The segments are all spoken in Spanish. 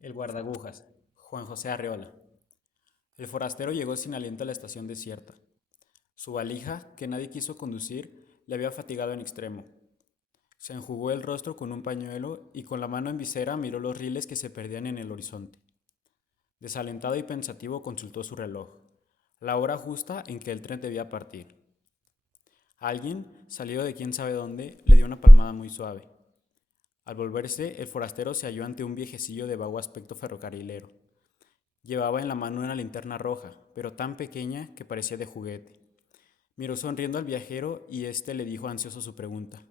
El guardagujas, Juan José Arreola. El forastero llegó sin aliento a la estación desierta. Su valija, que nadie quiso conducir, le había fatigado en extremo. Se enjugó el rostro con un pañuelo y con la mano en visera miró los rieles que se perdían en el horizonte. Desalentado y pensativo consultó su reloj, la hora justa en que el tren debía partir. Alguien, salido de quién sabe dónde, le dio una palmada muy suave. Al volverse, el forastero se halló ante un viejecillo de vago aspecto ferrocarrilero. Llevaba en la mano una linterna roja, pero tan pequeña que parecía de juguete. Miró sonriendo al viajero y éste le dijo ansioso su pregunta.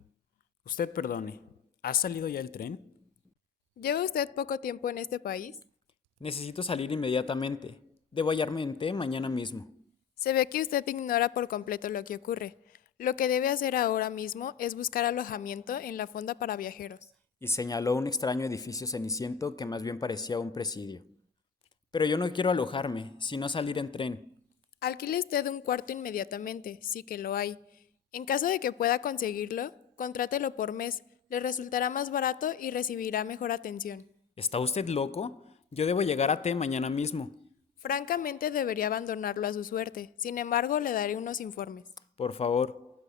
Usted perdone, ¿ha salido ya el tren? ¿Lleva usted poco tiempo en este país? Necesito salir inmediatamente. Debo hallarme en T mañana mismo. Se ve que usted ignora por completo lo que ocurre. Lo que debe hacer ahora mismo es buscar alojamiento en la fonda para viajeros. Y señaló un extraño edificio ceniciento que más bien parecía un presidio. Pero yo no quiero alojarme, sino salir en tren. Alquile usted un cuarto inmediatamente, sí que lo hay. En caso de que pueda conseguirlo, contrátelo por mes, le resultará más barato y recibirá mejor atención. ¿Está usted loco? Yo debo llegar a T mañana mismo. Francamente debería abandonarlo a su suerte, sin embargo le daré unos informes. Por favor.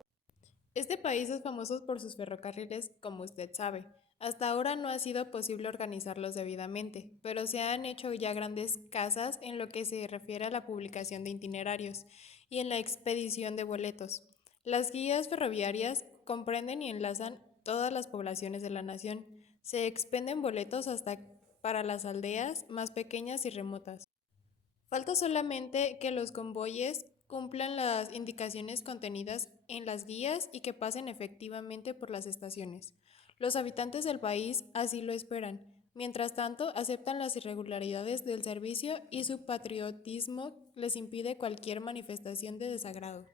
Este país es famoso por sus ferrocarriles, como usted sabe. Hasta ahora no ha sido posible organizarlos debidamente, pero se han hecho ya grandes casas en lo que se refiere a la publicación de itinerarios y en la expedición de boletos. Las guías ferroviarias comprenden y enlazan todas las poblaciones de la nación. Se expenden boletos hasta para las aldeas más pequeñas y remotas. Falta solamente que los convoyes cumplan las indicaciones contenidas en las guías y que pasen efectivamente por las estaciones. Los habitantes del país así lo esperan. Mientras tanto, aceptan las irregularidades del servicio y su patriotismo les impide cualquier manifestación de desagrado.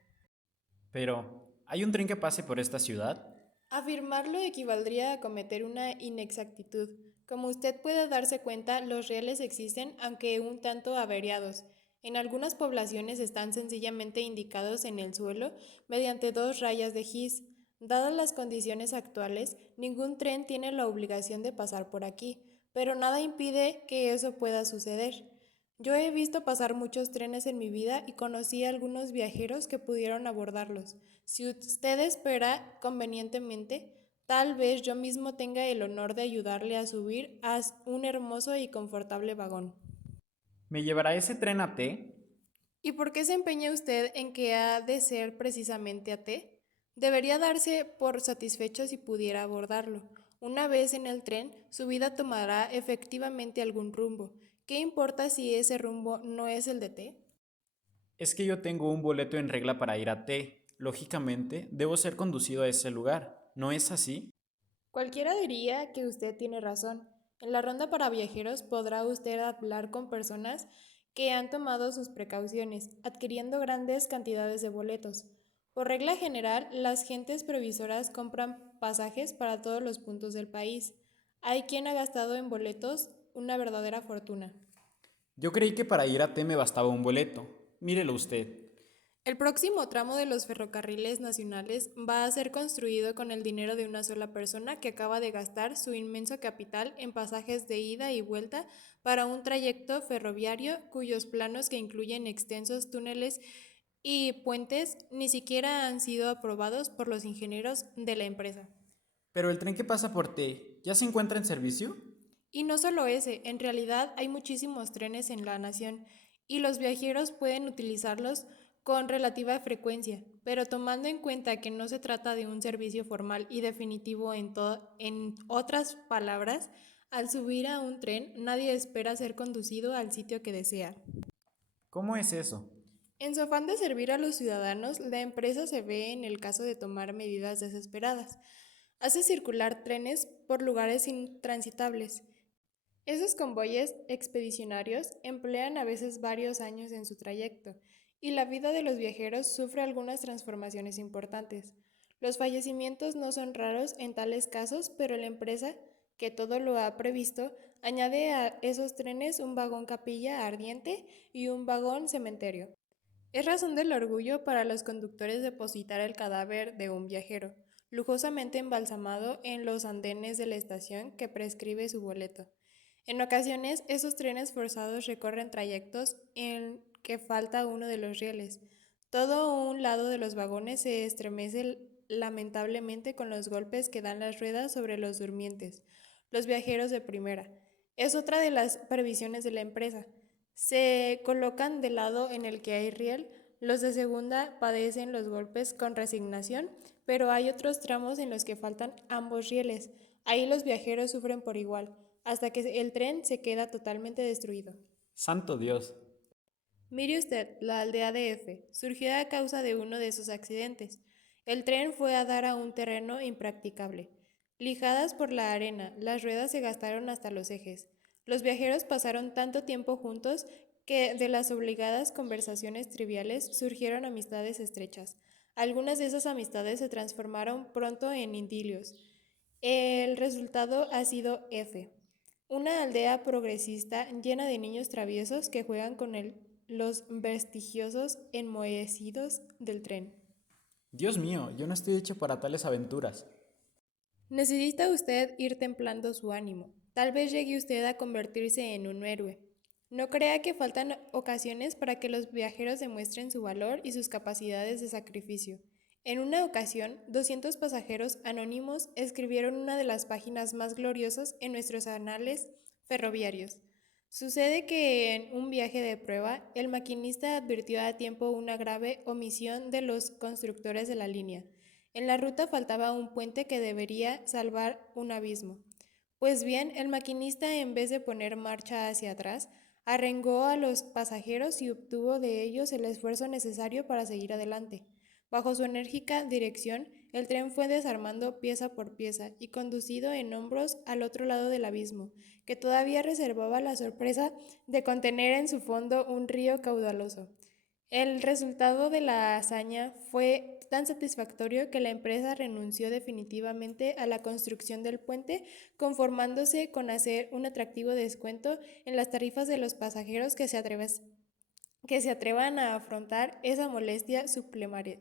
Pero, ¿hay un tren que pase por esta ciudad? Afirmarlo equivaldría a cometer una inexactitud. Como usted puede darse cuenta, los rieles existen, aunque un tanto averiados. En algunas poblaciones están sencillamente indicados en el suelo mediante dos rayas de gis. Dadas las condiciones actuales, ningún tren tiene la obligación de pasar por aquí, pero nada impide que eso pueda suceder. Yo he visto pasar muchos trenes en mi vida y conocí a algunos viajeros que pudieron abordarlos. Si usted espera convenientemente, tal vez yo mismo tenga el honor de ayudarle a subir a un hermoso y confortable vagón. ¿Me llevará ese tren a T? ¿Y por qué se empeña usted en que ha de ser precisamente a T? Debería darse por satisfecho si pudiera abordarlo. Una vez en el tren, su vida tomará efectivamente algún rumbo. ¿Qué importa si ese rumbo no es el de T? Es que yo tengo un boleto en regla para ir a T. Lógicamente, debo ser conducido a ese lugar. ¿No es así? Cualquiera diría que usted tiene razón. En la ronda para viajeros podrá usted hablar con personas que han tomado sus precauciones, adquiriendo grandes cantidades de boletos. Por regla general, las gentes previsoras compran pasajes para todos los puntos del país. Hay quien ha gastado en boletos una verdadera fortuna. Yo creí que para ir a T me bastaba un boleto. Mírelo usted. El próximo tramo de los ferrocarriles nacionales va a ser construido con el dinero de una sola persona que acaba de gastar su inmenso capital en pasajes de ida y vuelta para un trayecto ferroviario cuyos planos, que incluyen extensos túneles y puentes, ni siquiera han sido aprobados por los ingenieros de la empresa. Pero el tren que pasa por T, ¿ya se encuentra en servicio? Y no solo ese, en realidad hay muchísimos trenes en la nación y los viajeros pueden utilizarlos con relativa frecuencia, pero tomando en cuenta que no se trata de un servicio formal y definitivo en otras palabras, al subir a un tren nadie espera ser conducido al sitio que desea. ¿Cómo es eso? En su afán de servir a los ciudadanos, la empresa se ve en el caso de tomar medidas desesperadas. Hace circular trenes por lugares intransitables. Esos convoyes expedicionarios emplean a veces varios años en su trayecto, y la vida de los viajeros sufre algunas transformaciones importantes. Los fallecimientos no son raros en tales casos, pero la empresa, que todo lo ha previsto, añade a esos trenes un vagón capilla ardiente y un vagón cementerio. Es razón del orgullo para los conductores depositar el cadáver de un viajero, lujosamente embalsamado en los andenes de la estación que prescribe su boleto. En ocasiones, esos trenes forzados recorren trayectos en que falta uno de los rieles. Todo un lado de los vagones se estremece lamentablemente con los golpes que dan las ruedas sobre los durmientes, los viajeros de primera. Es otra de las previsiones de la empresa. Se colocan del lado en el que hay riel, los de segunda padecen los golpes con resignación, pero hay otros tramos en los que faltan ambos rieles. Ahí los viajeros sufren por igual, hasta que el tren se queda totalmente destruido. Santo Dios. Mire usted, la aldea de F surgió a causa de uno de esos accidentes. El tren fue a dar a un terreno impracticable. Lijadas por la arena, las ruedas se gastaron hasta los ejes. Los viajeros pasaron tanto tiempo juntos que de las obligadas conversaciones triviales surgieron amistades estrechas. Algunas de esas amistades se transformaron pronto en idilios. El resultado ha sido F, una aldea progresista llena de niños traviesos que juegan con los vestigiosos enmohecidos del tren. Dios mío, yo no estoy hecho para tales aventuras. Necesita usted ir templando su ánimo. Tal vez llegue usted a convertirse en un héroe. No crea que faltan ocasiones para que los viajeros demuestren su valor y sus capacidades de sacrificio. En una ocasión, 200 pasajeros anónimos escribieron una de las páginas más gloriosas en nuestros anales ferroviarios. Sucede que en un viaje de prueba, el maquinista advirtió a tiempo una grave omisión de los constructores de la línea. En la ruta faltaba un puente que debería salvar un abismo. Pues bien, el maquinista, en vez de poner marcha hacia atrás, arrengó a los pasajeros y obtuvo de ellos el esfuerzo necesario para seguir adelante. Bajo su enérgica dirección, el tren fue desarmando pieza por pieza y conducido en hombros al otro lado del abismo, que todavía reservaba la sorpresa de contener en su fondo un río caudaloso. El resultado de la hazaña fue tan satisfactorio que la empresa renunció definitivamente a la construcción del puente, conformándose con hacer un atractivo descuento en las tarifas de los pasajeros que se atrevan a afrontar esa molestia suplementaria.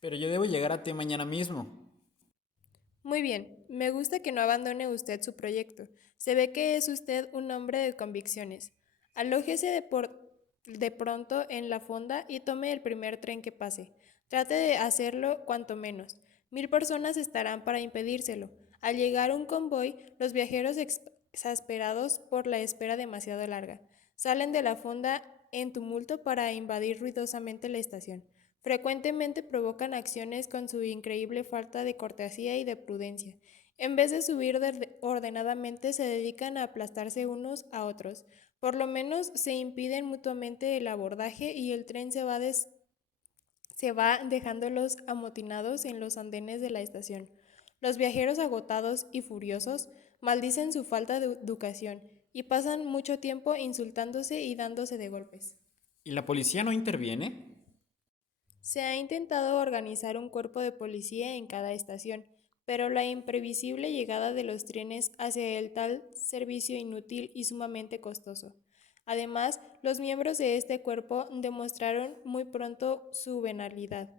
Pero yo debo llegar a ti mañana mismo. Muy bien, me gusta que no abandone usted su proyecto. Se ve que es usted un hombre de convicciones. Alójese de pronto en la fonda y tome el primer tren que pase. Trate de hacerlo cuanto menos. 1000 personas estarán para impedírselo. Al llegar un convoy, los viajeros exasperados por la espera demasiado larga, salen de la fonda en tumulto para invadir ruidosamente la estación. Frecuentemente provocan acciones con su increíble falta de cortesía y de prudencia. En vez de subir ordenadamente, se dedican a aplastarse unos a otros. Por lo menos se impiden mutuamente el abordaje y el tren se va dejándolos amotinados en los andenes de la estación. Los viajeros agotados y furiosos maldicen su falta de educación y pasan mucho tiempo insultándose y dándose de golpes. ¿Y la policía no interviene? Se ha intentado organizar un cuerpo de policía en cada estación, pero la imprevisible llegada de los trenes hace el tal servicio inútil y sumamente costoso. Además, los miembros de este cuerpo demostraron muy pronto su venalidad,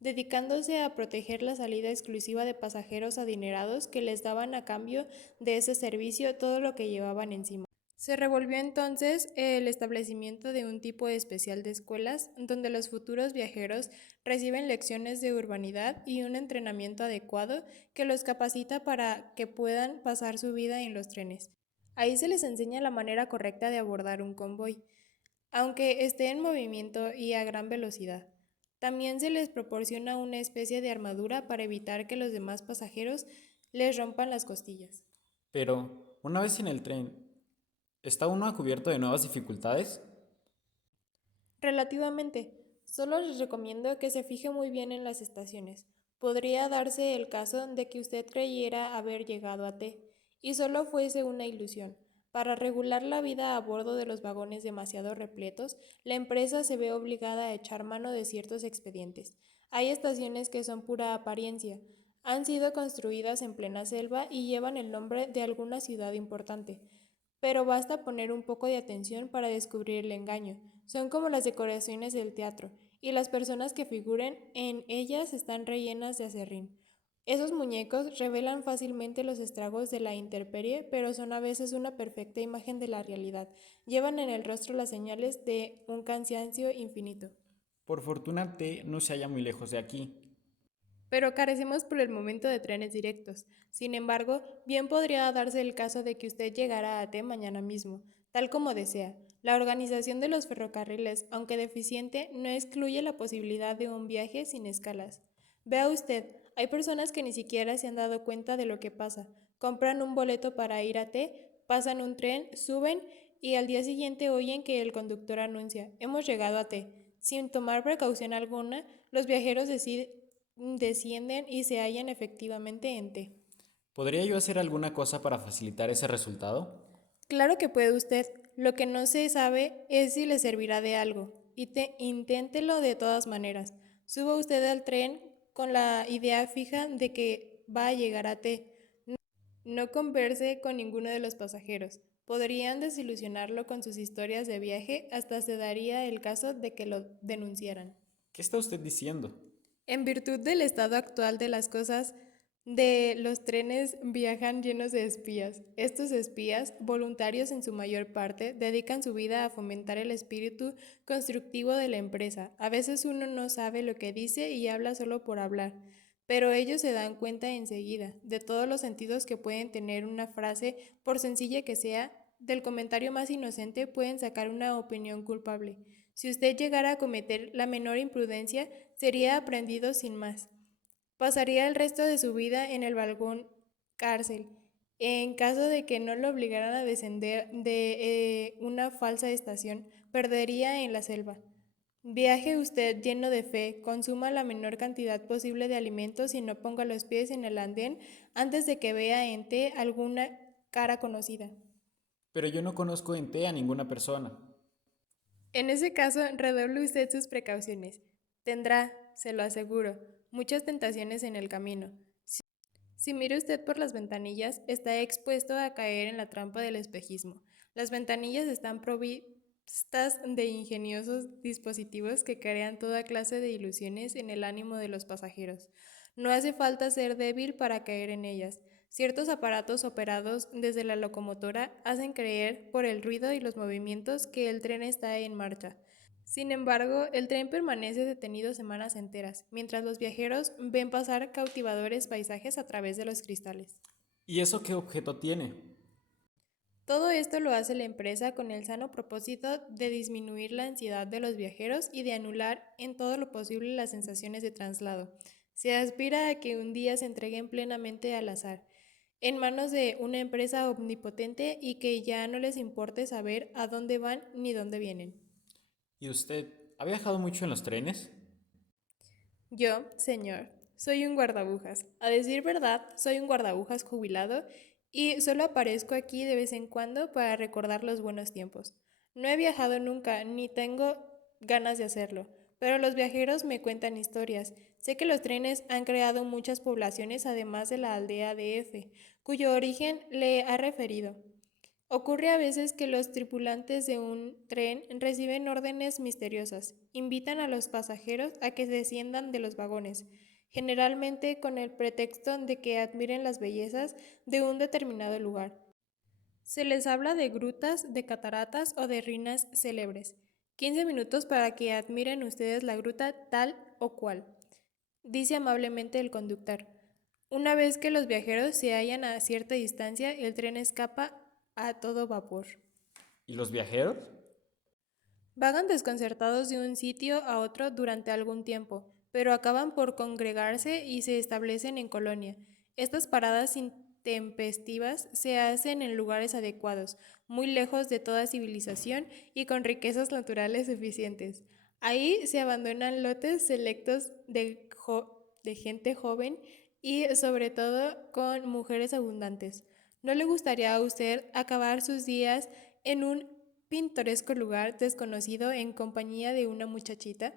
dedicándose a proteger la salida exclusiva de pasajeros adinerados que les daban a cambio de ese servicio todo lo que llevaban encima. Se revolvió entonces el establecimiento de un tipo especial de escuelas donde los futuros viajeros reciben lecciones de urbanidad y un entrenamiento adecuado que los capacita para que puedan pasar su vida en los trenes. Ahí se les enseña la manera correcta de abordar un convoy, aunque esté en movimiento y a gran velocidad. También se les proporciona una especie de armadura para evitar que los demás pasajeros les rompan las costillas. Pero, una vez en el tren, ¿está uno a cubierto de nuevas dificultades? Relativamente, solo les recomiendo que se fije muy bien en las estaciones. Podría darse el caso de que usted creyera haber llegado a T y solo fuese una ilusión. Para regular la vida a bordo de los vagones demasiado repletos, la empresa se ve obligada a echar mano de ciertos expedientes. Hay estaciones que son pura apariencia. Han sido construidas en plena selva y llevan el nombre de alguna ciudad importante. Pero basta poner un poco de atención para descubrir el engaño. Son como las decoraciones del teatro, y las personas que figuren en ellas están rellenas de aserrín. Esos muñecos revelan fácilmente los estragos de la intemperie, pero son a veces una perfecta imagen de la realidad. Llevan en el rostro las señales de un cansancio infinito. Por fortuna T no se halla muy lejos de aquí. Pero carecemos por el momento de trenes directos. Sin embargo, bien podría darse el caso de que usted llegara a T mañana mismo, tal como desea. La organización de los ferrocarriles, aunque deficiente, no excluye la posibilidad de un viaje sin escalas. Vea usted, hay personas que ni siquiera se han dado cuenta de lo que pasa. Compran un boleto para ir a T, pasan un tren, suben y al día siguiente oyen que el conductor anuncia, hemos llegado a T. Sin tomar precaución alguna, los viajeros descienden y se hallan efectivamente en T. ¿Podría yo hacer alguna cosa para facilitar ese resultado? Claro que puede usted. Lo que no se sabe es si le servirá de algo. Inténtelo de todas maneras. Suba usted al tren con la idea fija de que va a llegar a T. No converse con ninguno de los pasajeros. Podrían desilusionarlo con sus historias de viaje, hasta se daría el caso de que lo denunciaran. ¿Qué está usted diciendo? En virtud del estado actual de las cosas, de los trenes viajan llenos de espías. Estos espías, voluntarios en su mayor parte, dedican su vida a fomentar el espíritu constructivo de la empresa. A veces uno no sabe lo que dice y habla solo por hablar, pero ellos se dan cuenta enseguida de todos los sentidos que pueden tener una frase, por sencilla que sea. Del comentario más inocente pueden sacar una opinión culpable. Si usted llegara a cometer la menor imprudencia, sería aprendido sin más. Pasaría el resto de su vida en el vagón cárcel. En caso de que no lo obligaran a descender de una falsa estación, perdería en la selva. Viaje usted lleno de fe, consuma la menor cantidad posible de alimentos y no ponga los pies en el andén antes de que vea en T alguna cara conocida. Pero yo no conozco en T a ninguna persona. En ese caso, redoble usted sus precauciones. Tendrá, se lo aseguro, muchas tentaciones en el camino. Si mira usted por las ventanillas, está expuesto a caer en la trampa del espejismo. Las ventanillas están provistas de ingeniosos dispositivos que crean toda clase de ilusiones en el ánimo de los pasajeros. No hace falta ser débil para caer en ellas. Ciertos aparatos operados desde la locomotora hacen creer, por el ruido y los movimientos, que el tren está en marcha. Sin embargo, el tren permanece detenido semanas enteras, mientras los viajeros ven pasar cautivadores paisajes a través de los cristales. ¿Y eso qué objeto tiene? Todo esto lo hace la empresa con el sano propósito de disminuir la ansiedad de los viajeros y de anular en todo lo posible las sensaciones de traslado. Se aspira a que un día se entreguen plenamente al azar, en manos de una empresa omnipotente y que ya no les importe saber a dónde van ni dónde vienen. ¿Y usted ha viajado mucho en los trenes? Yo, señor, soy un guardabujas. A decir verdad, soy un guardabujas jubilado y solo aparezco aquí de vez en cuando para recordar los buenos tiempos. No he viajado nunca, ni tengo ganas de hacerlo, pero los viajeros me cuentan historias. Sé que los trenes han creado muchas poblaciones además de la aldea de F, cuyo origen le ha referido. Ocurre a veces que los tripulantes de un tren reciben órdenes misteriosas, invitan a los pasajeros a que desciendan de los vagones, generalmente con el pretexto de que admiren las bellezas de un determinado lugar. Se les habla de grutas, de cataratas o de ruinas célebres. 15 minutos para que admiren ustedes la gruta tal o cual, dice amablemente el conductor. Una vez que los viajeros se hallan a cierta distancia, el tren escapa a todo vapor. ¿Y los viajeros? Vagan desconcertados de un sitio a otro durante algún tiempo, pero acaban por congregarse y se establecen en colonia. Estas paradas intempestivas se hacen en lugares adecuados, muy lejos de toda civilización y con riquezas naturales suficientes. Ahí se abandonan lotes selectos de gente joven y sobre todo con mujeres abundantes. ¿No le gustaría a usted acabar sus días en un pintoresco lugar desconocido en compañía de una muchachita?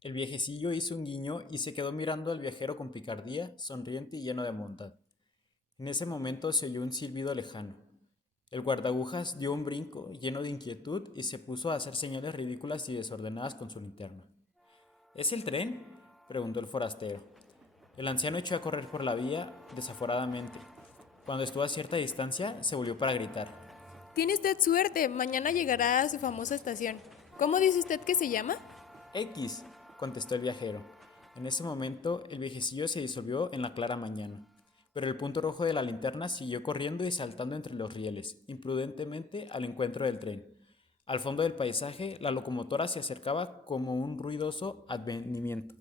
El viejecillo hizo un guiño y se quedó mirando al viajero con picardía, sonriente y lleno de bondad. En ese momento se oyó un silbido lejano. El guardagujas dio un brinco lleno de inquietud y se puso a hacer señales ridículas y desordenadas con su linterna. ¿Es el tren?, preguntó el forastero. El anciano echó a correr por la vía desaforadamente. Cuando estuvo a cierta distancia, se volvió para gritar. Tiene usted suerte, mañana llegará a su famosa estación. ¿Cómo dice usted que se llama? X, contestó el viajero. En ese momento, el viejecillo se disolvió en la clara mañana, pero el punto rojo de la linterna siguió corriendo y saltando entre los rieles, imprudentemente al encuentro del tren. Al fondo del paisaje, la locomotora se acercaba como un ruidoso advenimiento.